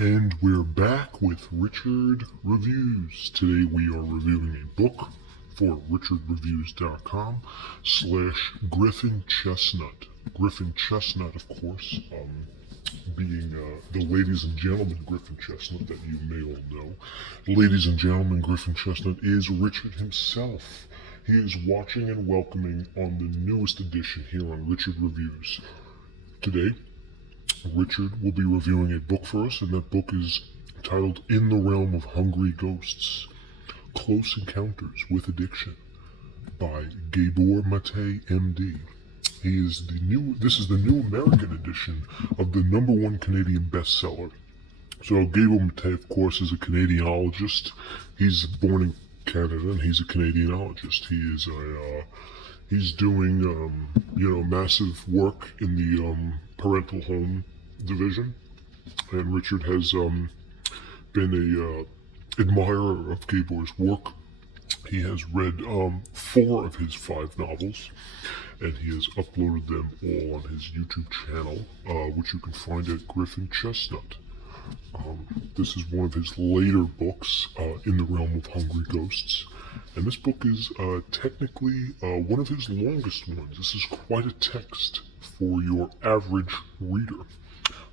And we're back with Richard Reviews. Today we are reviewing a book for richardreviews.com / Griffin Chestnut. Griffin Chestnut, of course, being the ladies and gentlemen Griffin Chestnut that you may all know. Ladies and gentlemen, Griffin Chestnut is Richard himself. He is watching and welcoming on the newest edition here on Richard Reviews. Today, Richard will be reviewing a book for us, and that book is titled In the Realm of Hungry Ghosts, Close Encounters with Addiction by Gabor Mate, MD. This is the new American edition of the #1 Canadian bestseller. So Gabor Mate, of course, is a Canadianologist. He's born in Canada, and he's a Canadianologist. He's doing, massive work in the parental home division, and Richard has been a admirer of Gabor's work. He has read 4 of his 5 novels, and he has uploaded them all on his YouTube channel, which you can find at Griffin Chestnut. This is one of his later books, In the Realm of Hungry Ghosts, and this book is technically one of his longest ones. This is quite a text for your average reader.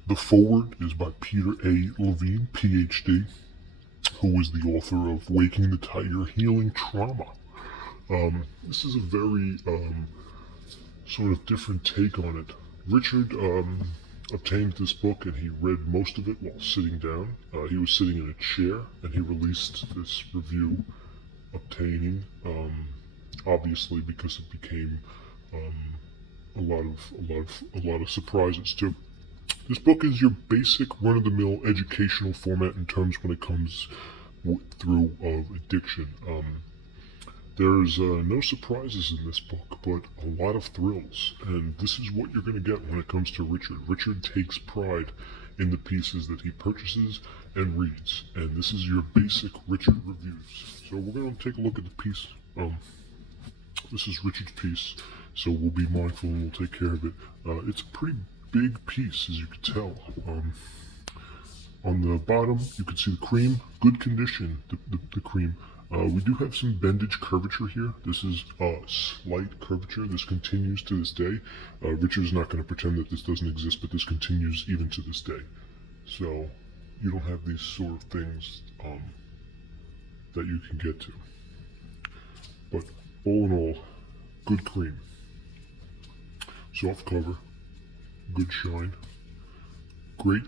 The foreword is by Peter A. Levine, PhD, who is the author of Waking the Tiger, Healing Trauma. This is a very sort of different take on it. Richard obtained this book, and he read most of it while sitting down. He was sitting in a chair, and he released this review, obtaining, obviously, because it became a lot of surprises too. This book is your basic run-of-the-mill educational format in terms when it comes through of addiction. There's no surprises in this book, but a lot of thrills, and this is what you're going to get when it comes to Richard. Richard takes pride in the pieces that he purchases and reads, and this is your basic Richard Reviews. So we're going to take a look at the piece. This is Richard's piece, so we'll be mindful and we'll take care of it. It's a pretty big piece, as you can tell. On the bottom, you can see the cream, good condition, the cream. We do have some bendage curvature here. This is a slight curvature. This continues to this day. Richard's not going to pretend that this doesn't exist, but this continues even to this day. So you don't have these sort of things that you can get to. But all in all, good cream. Soft cover, good shine. Great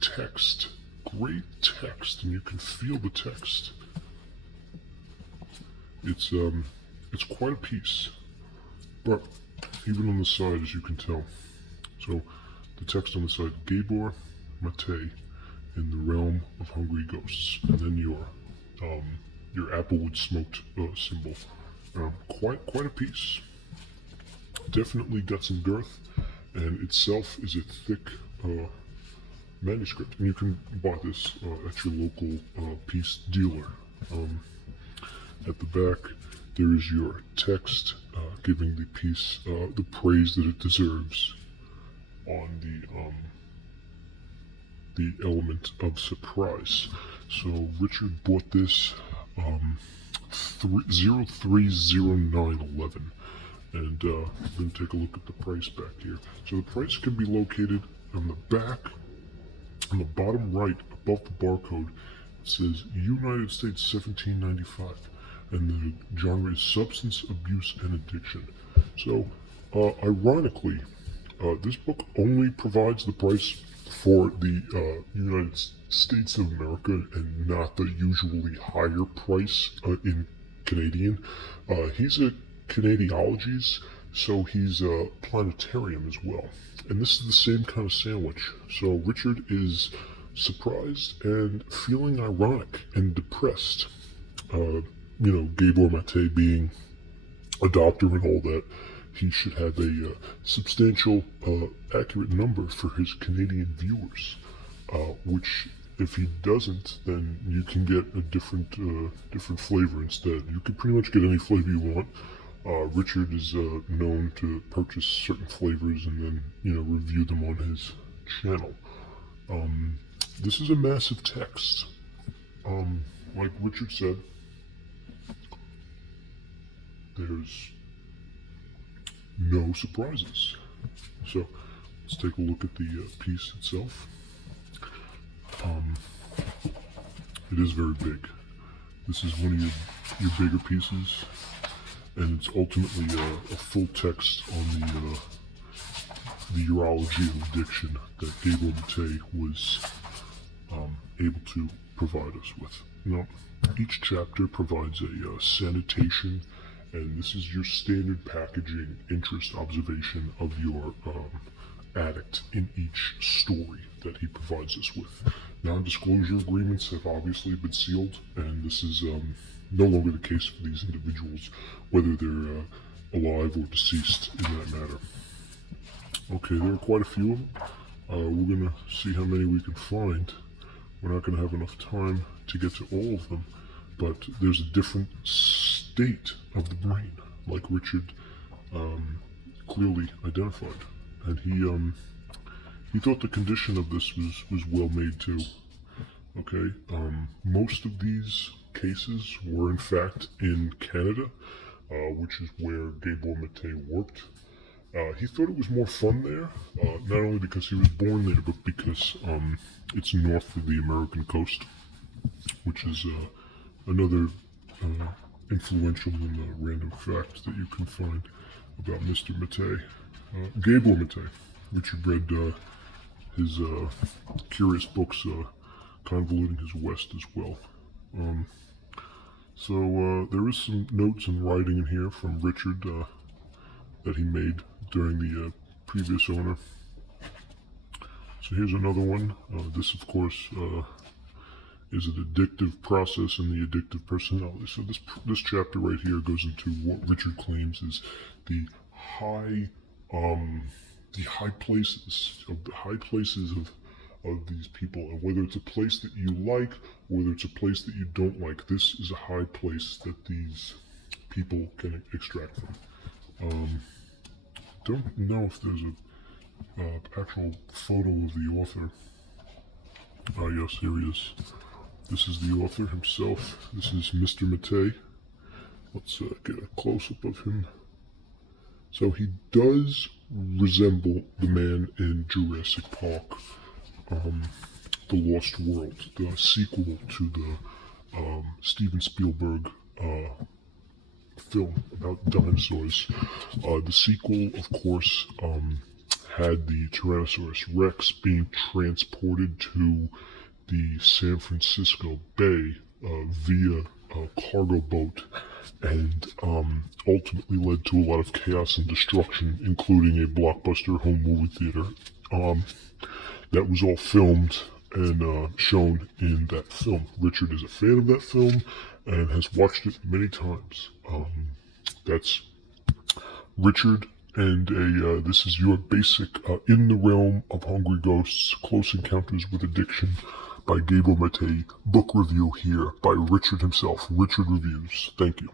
text. Great text, and you can feel the text. It's quite a piece, but even on the side, as you can tell. So the text on the side: Gabor Mate, in the Realm of Hungry Ghosts, and then your applewood smoked symbol. Quite a piece. Definitely got some girth, and itself is a thick manuscript, and you can buy this at your local piece dealer. At the back, there is your text giving the piece the praise that it deserves on the element of surprise. So Richard bought this 030911, and we're going to take a look at the price back here. So the price can be located on the back. On the bottom right, above the barcode, it says United States $17.95, and the genre is substance abuse and addiction. So, ironically, this book only provides the price for the United States of America and not the usually higher price in Canadian. He's a Canadiologist, so he's a planetarium as well. And this is the same kind of sandwich. So Richard is surprised and feeling ironic and depressed. Gabor Mate being a doctor and all that, he should have a substantial, accurate number for his Canadian viewers, which if he doesn't, then you can get a different flavor instead. You can pretty much get any flavor you want. Richard is known to purchase certain flavors and then, review them on his channel. This is a massive text. Like Richard said, there's no surprises. So let's take a look at the piece itself. It is very big. This is one of your bigger pieces, and it's ultimately a full text on the urology of addiction that Gabor Mate was able to provide us with. Now, each chapter provides a sanitation, and this is your standard packaging interest observation of your addict in each story that he provides us with. Non-disclosure agreements have obviously been sealed, and this is no longer the case for these individuals, whether they're alive or deceased in that matter. Okay, there are quite a few of them. We're going to see how many we can find. We're not going to have enough time to get to all of them, but there's a different state of the brain, like Richard clearly identified. And he thought the condition of this was well made too. Okay, most of these cases were in fact in Canada, which is where Gabor Mate worked. He thought it was more fun there, not only because he was born there, but because it's north of the American coast, which is another influential and random fact that you can find about Mr. Mate. Gabor Mate, Richard read his curious books convoluting his West as well. So there is some notes and writing in here from Richard that he made during the previous owner. So here's another one. This, of course, is an addictive process and the addictive personality. So this chapter right here goes into what Richard claims is the high places of these people, and whether it's a place that you like, whether it's a place that you don't like, this is a high place that these people can extract from. Don't know if there's a actual photo of the author. Ah, yes, here he is. This is the author himself. This is Mr. Mate. Let's get a close-up of him. So he does resemble the man in Jurassic Park, The Lost World, the sequel to the Steven Spielberg film about dinosaurs. The sequel, of course, had the Tyrannosaurus Rex being transported to the San Francisco Bay via a cargo boat, and ultimately led to a lot of chaos and destruction, including a blockbuster home movie theater. That was all filmed and shown in that film. Richard is a fan of that film and has watched it many times. That's Richard, and this is your basic In the Realm of Hungry Ghosts, Close Encounters with Addiction by Gabor Mate book review here by Richard himself. Richard Reviews. Thank you.